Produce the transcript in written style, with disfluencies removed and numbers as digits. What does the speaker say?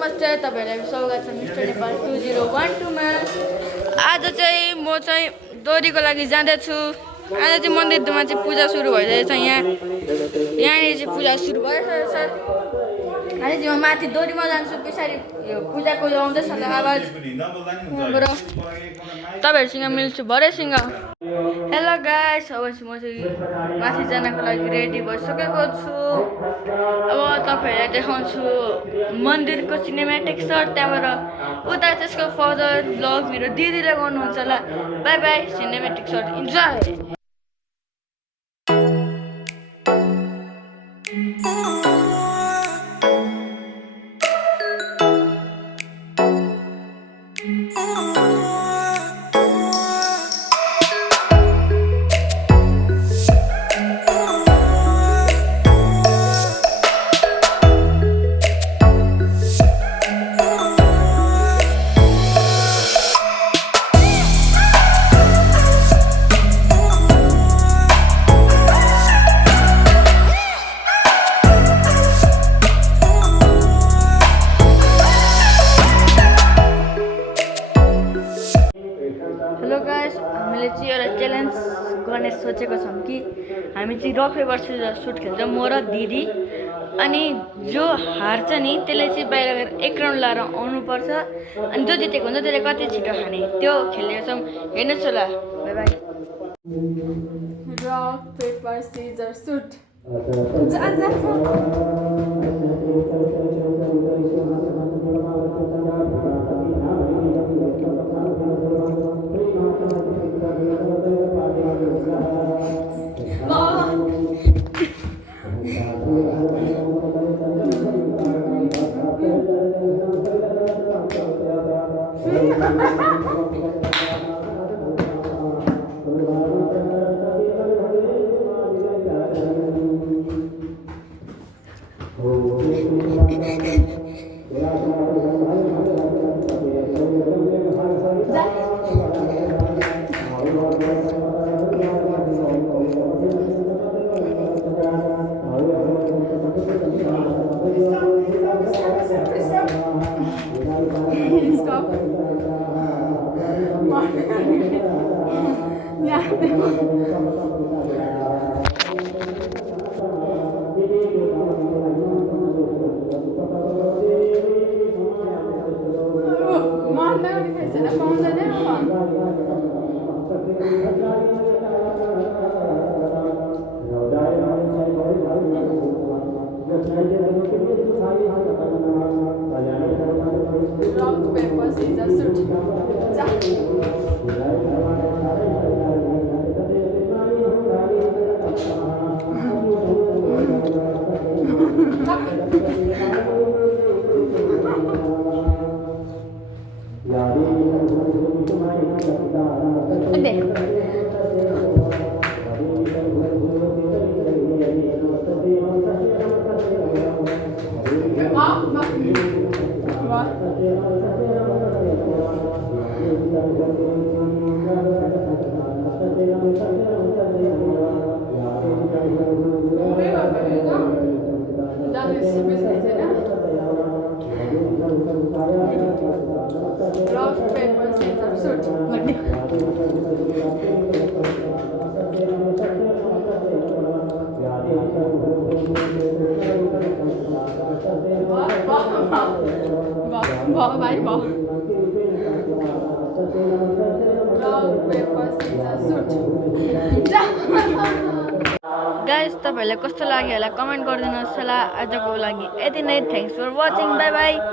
नमस्ते तपाईहरुलाई स्वागत छ मिस्टर नेपाल 2012 मा। आज चाहिँ म चाहिँ डोरीको लागि जाँदै छु। आज चाहिँ मन्दिरमा चाहिँ पूजा सुरु भइरहेछ यहाँ चाहिँ पूजा सुरु भइरहेछ। अनि चाहिँ म माथि डोरीमा जान्छु पछाडी यो पूजाको आउँदैछ होला आवाज तपाईहरुसँग मिल्छु भरेसँग। हेलो गाइस अब चाहिँ म चाहिँ माथि जानको लागि रेडी भइसकेको छु। अब तपाईहरुलाई देखाउँछु मन्दिरको सिनेमेटिक शट त्यहाँबाट उता त्यसको फर्दर भ्लग मेरो दिदीले गर्नुहुन्छ होला। Bye by cinematic shut enjoy. Hello guys, हामीले चाहिँ एउटा च्यालेन्ज गर्ने सोचेको छौँ कि हामी चाहिँ रक पेपर सिजर सुट खेल्छौँ म र दिदी। अनि जो हार्छ नि त्यसले चाहिँ बाहिर गएर एक राउन्ड लाएर आउनुपर्छ। अनि जो जितेको हुन्छ त्यसले कति छिटो खाने त्यो खेल्ने छौँ। हेर्नुहोस् होला। Bye bye. Rock paper scissor shoot Rock, paper, scissors, shoot. Rock, paper, scissors, shoot. Bye bye. Rock, paper, scissors, shoot. Guys तपाईहरुलाई कस्तो लाग्यो होला कमेन्ट गरिदिनुहोस् होला। आजको लागि यति नै। Thanks for watching. Bye bye.